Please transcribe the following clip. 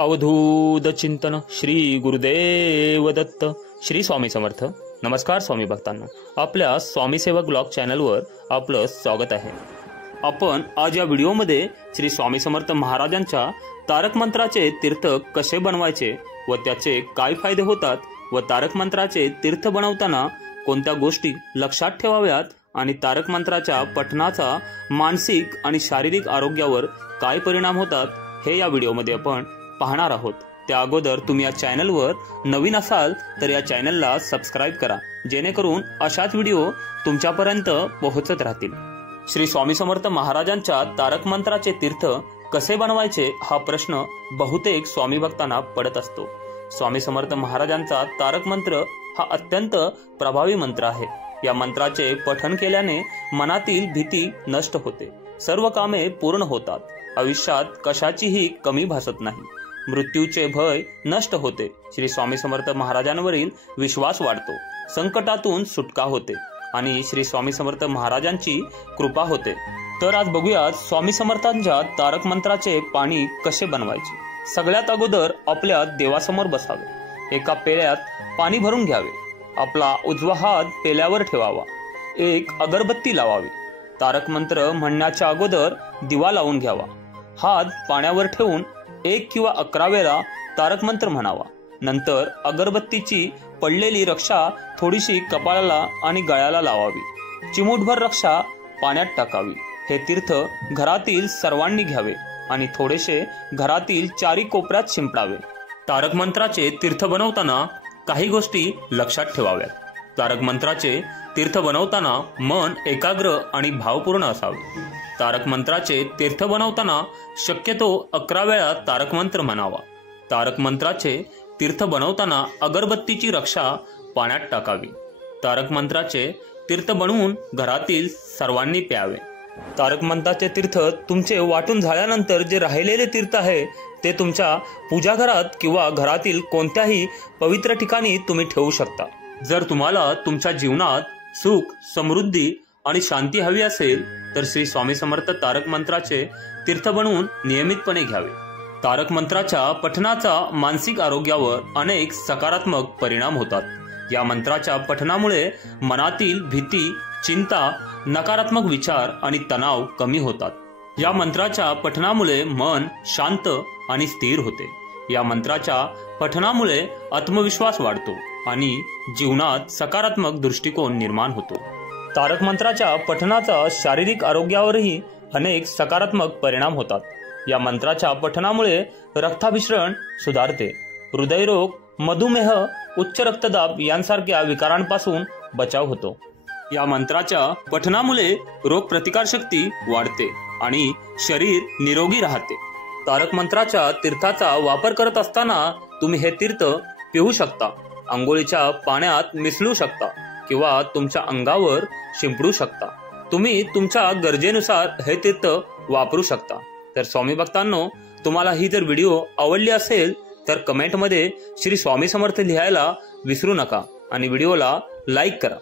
अवधूत चिंतन श्री गुरुदेव दत्त श्री स्वामी समर्थ। नमस्कार स्वामी भक्तांनो, आपल्या स्वामी सेवक ब्लॉग चॅनलवर आपलं स्वागत आहे। आपण आज या व्हिडिओमध्ये श्री स्वामी समर्थ महाराजांच्या तारक मंत्राचे तीर्थ कसे बनवायचे व त्याचे काय फायदे होतात व तारक मंत्राचे तीर्थ बनवताना कोणत्या गोष्टी लक्षात ठेवाव्यात आणि तारक मंत्राच्या पठणाचा मानसिक आणि शारीरिक आरोग्यावर काय परिणाम होतात हे या व्हिडिओमध्ये आपण पाहणार आहोत। त्या अगोदर तुम्ही या चॅनलवर नवीन असाल तर या चॅनलला सबस्क्राइब करा, जेणेकरून अशाच व्हिडिओ तुमच्यापर्यंत पोहोचत राहतील। श्री स्वामी समर्थ महाराजांच्या तारक मंत्राचे तीर्थ कसे बनवायचे हा प्रश्न बहुतेक स्वामी भक्तांना पडत असतो। स्वामी समर्थ महाराजांचा तारक मंत्र हा अत्यंत प्रभावी मंत्र आहे। या मंत्राचे पठण केल्याने मनातील भीती नष्ट होते, सर्व कामे पूर्ण होतात, आयुष्यात कशाचीही कमी भासत नाही, मृत्यूचे भय नष्ट होते, श्री स्वामी समर्थ महाराजांवरील विश्वास वाढतो, संकटातून सुटका होते आणि श्री स्वामी समर्थ महाराजांची कृपा होते। तर आज बघूया स्वामी समर्थांच्या तारक मंत्राचे पाणी कसे बनवायचे। सगळ्यात अगोदर आपल्या देवासमोर बसावे, एका पेल्यात पाणी भरून घ्यावे, आपला उजवा हात पेल्यावर ठेवावा, एक अगरबत्ती लावावी, तारक मंत्र म्हणण्याच्या अगोदर दिवा लावून घ्यावा, हात पाण्यावर ठेवून 1 किंवा 11 वेळा तारक मंत्र म्हणावा। नंतर अगरबत्तीची पडलेली रक्षा थोडीशी कपाळाला आणि गळ्याला लावावी, चिमूटभर रक्षा पाण्यात टाकावी। हे तीर्थ घरातील सर्वांनी घ्यावे आणि थोडेसे घरातील चारी कोपऱ्यात शिंपडावे। तारक मंत्राचे तीर्थ बनवताना काही गोष्टी लक्षात ठेवाव्यात। तारक मंत्राचे तीर्थ बनवताना मन एकाग्र आणि भावपूर्ण असावे। तारक मंत्राचे तीर्थ बनवताना शक्यतो 11 वेळा तारक मंत्र म्हणावा। तारक मंत्राचे तीर्थ बनवताना अगरबत्तीची रक्षा पाण्यात टाकावी। तारक मंत्राचे तीर्थ बनवून घरातील सर्वांनी प्यावे। तारक मंत्राचे तीर्थ तुमचे वाटून झाल्यानंतर जे राहिलेले तीर्थ आहे ते तुमच्या पूजाघरात किंवा घरातील कोणत्याही पवित्र ठिकाणी तुम्ही ठेवू शकता। जर तुम्हाला तुमच्या जीवनात सुख, समृद्धी आणि शांती हवी असेल तर श्री स्वामी समर्थ तारक मंत्राचे तीर्थ बनवून नियमितपणे घ्यावे। तारक मंत्राच्या पठणाचा मानसिक आरोग्यावर अनेक सकारात्मक परिणाम होतात। या मंत्राच्या पठणामुळे मनातील भीती, चिंता, नकारात्मक विचार आणि तणाव कमी होतात। या मंत्राच्या पठणामुळे मन शांत आणि स्थिर होते। या मंत्राच्या पठणामुळे आत्मविश्वास वाढतो आणि जीवनात सकारात्मक दृष्टिकोन निर्माण होतो। तारक मंत्राच्या पठणाचा शारीरिक आरोग्यावरही अनेक सकारात्मक परिणाम होतात। या मंत्राच्या पठणामुळे रक्ताभिसरण सुधारते, हृदयरोग, मधुमेह, उच्च रक्तदाब यांसारख्या विकारांपासून बचाव होतो। या मंत्राच्या पठणामुळे रोगप्रतिकारशक्ती वाढते आणि शरीर निरोगी राहते। तारक मंत्राच्या तीर्थाचा वापर करत असताना तुम्ही हे तीर्थ पिऊ शकता, अंघोळीच्या पाण्यात मिसळू शकता किंवा तुमच्या अंगावर शिंपडू शकता। तुम्ही तुमच्या गरजेनुसार हे तीर्थ वापरू शकता। तर स्वामी भक्तांनो, तुम्हाला ही जर व्हिडिओ आवडली असेल तर कमेंटमध्ये श्री स्वामी समर्थ लिहायला विसरू नका आणि व्हिडिओला लाईक करा।